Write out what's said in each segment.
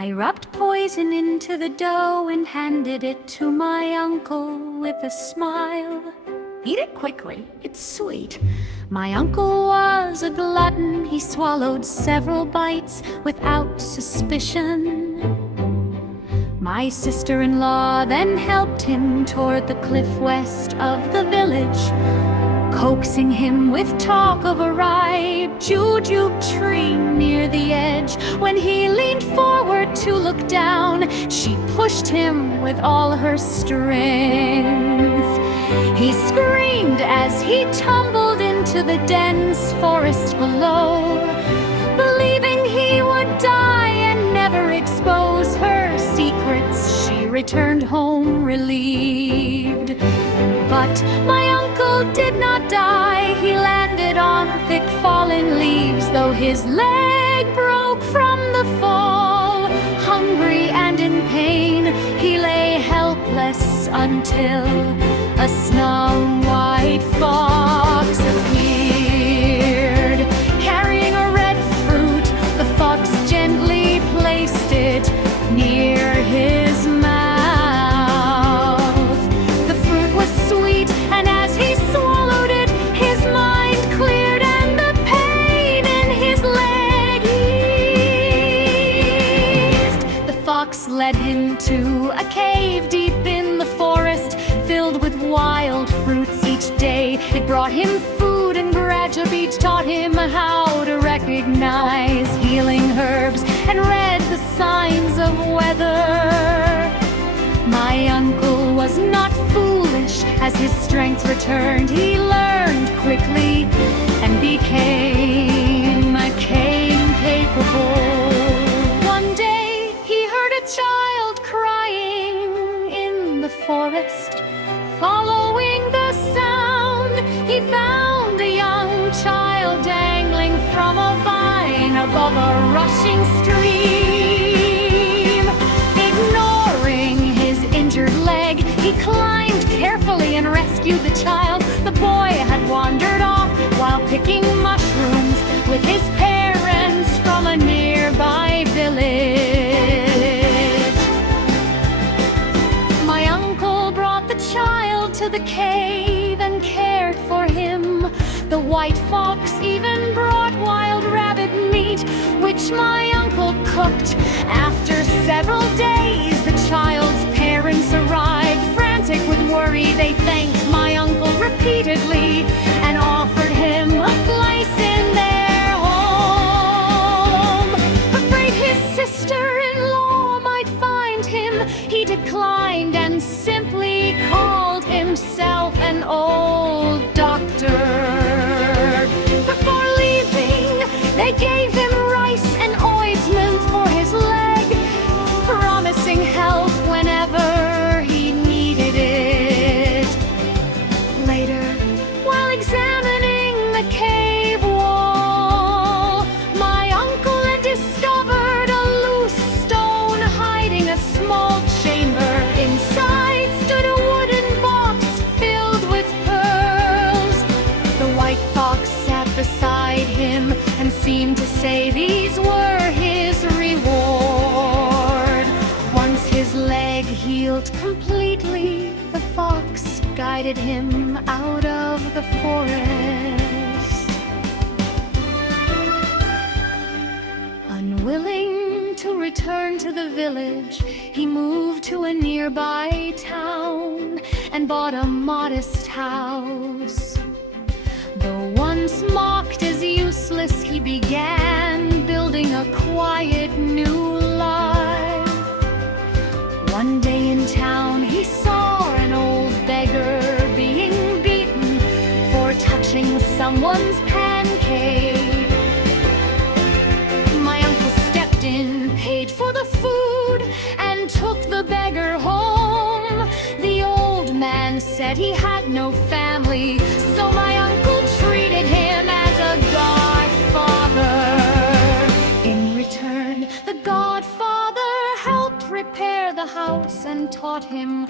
I rubbed poison into the dough and handed it to my uncle with a smile. Eat it quickly, it's sweet. My uncle was a glutton. He swallowed several bites without suspicion. My sister-in-law then helped him toward the cliff west of the village, coaxing him with talk of a ripe jujube tree near the edge. When he leaned forward to look down, she pushed him with all her strength. He screamed as he tumbled into the dense forest below, believing he would die and never expose her secrets. She returned home relieved. But my uncle did not die. He landed on thick fallen leaves, though his leg broke from the fall. Hungry and in pain, he lay helpless until a snow-white fox appeared, carrying a red fruit. The fox gently placed it near his mouth. The fruit was sweet, and as he swallowed it, his mind cleared and the pain in his leg eased. The fox led him to a cave deep in the forest, filled with wild fruits each day. It brought him food and gradually taught him how to recognize healing herbs and read the signs of weather. My uncle was not foolish. As his strength returned, he learned quickly and became capable. One day he heard a child crying in the forest. Following the sound, he found a young child dangling from a vine above a rushing stream. Ignoring his injured leg, he climbed carefully and rescued the child. The boy had wandered off while picking mushrooms with his parents from a nearby village. My uncle brought the child to the cave and cared for him. The white fox even brought wild rabbit meat, which my uncle cooked. After several days, the child's parents arrived. Frantic with worry, they thanked my uncle repeatedly and offered him a place in their home. Afraid his sister-in-law might find him, he declined and simply called himself an old doctor. Before leaving, they gave him rice and ointment for his leg, promising help whenever he needed it. Later, while examining the cave wall, my uncle had discovered a loose stone hiding a small chamber. Inside stood a wooden box filled with pearls. The white fox sat beside him and seemed to say these were his reward. Once his leg healed completely, the fox guided him out of the forest. Unwilling to return to the village, he moved to a nearby town and bought a modest house. Though once mocked as useless, he began building a quiet new life. One day in town, he saw an old beggar being beaten for touching someone's pancake. My uncle stepped in, paid for the food, and took the beggar home. The old man said he had no family, so my uncle treated him as a godfather. In return, the godfather helped repair the house and taught him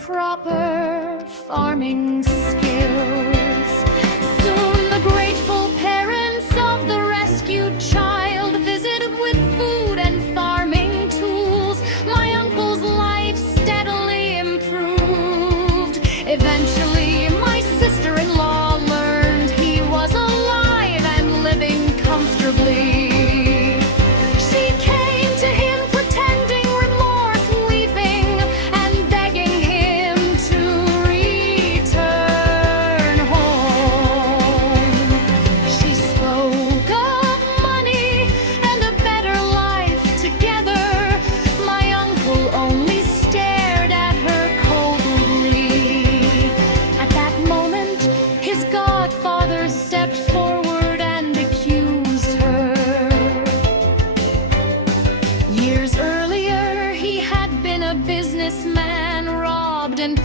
proper farming skills. Soon the grateful parents of the rescued child visited with food and farming tools.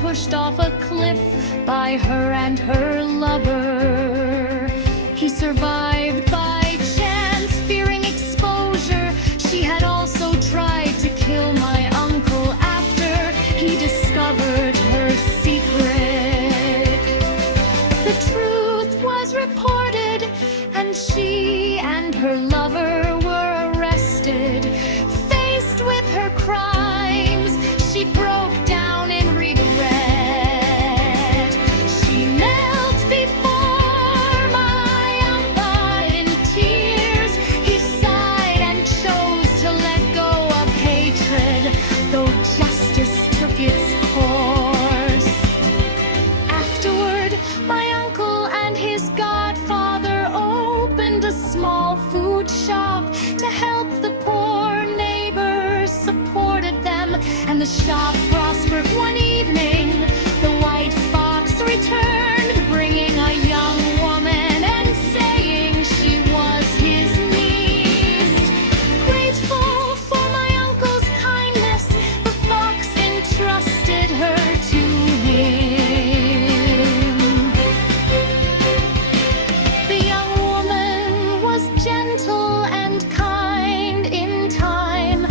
pushed off a cliff by her and her lover. He survived by chance, fearing exposure. She had also tried to kill my uncle after he discovered her secret. The truth was reported, and she and her lover were arrested. Faced with her crimes, she broke down in regret. She knelt before my uncle in tears. He sighed and chose to let go of hatred, though justice took its course. Afterward, my uncle and his godfather opened a small food shop to help the poor. Neighbors supported them, and the shop prospered. One evening, the white fox returned, bringing a young woman and saying she was his niece. Grateful for my uncle's kindness, the fox entrusted her to him. The young woman was gentle and kind. In time,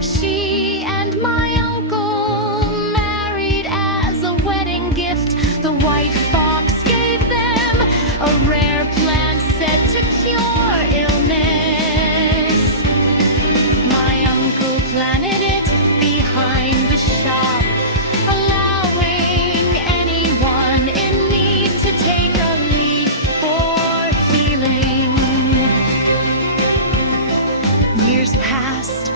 she and my uncle married as a wedding gift. The white fox gave them a rare plant said to cure illness. My uncle planted it behind the shop, allowing anyone in need to take a leaf for healing. Years passed.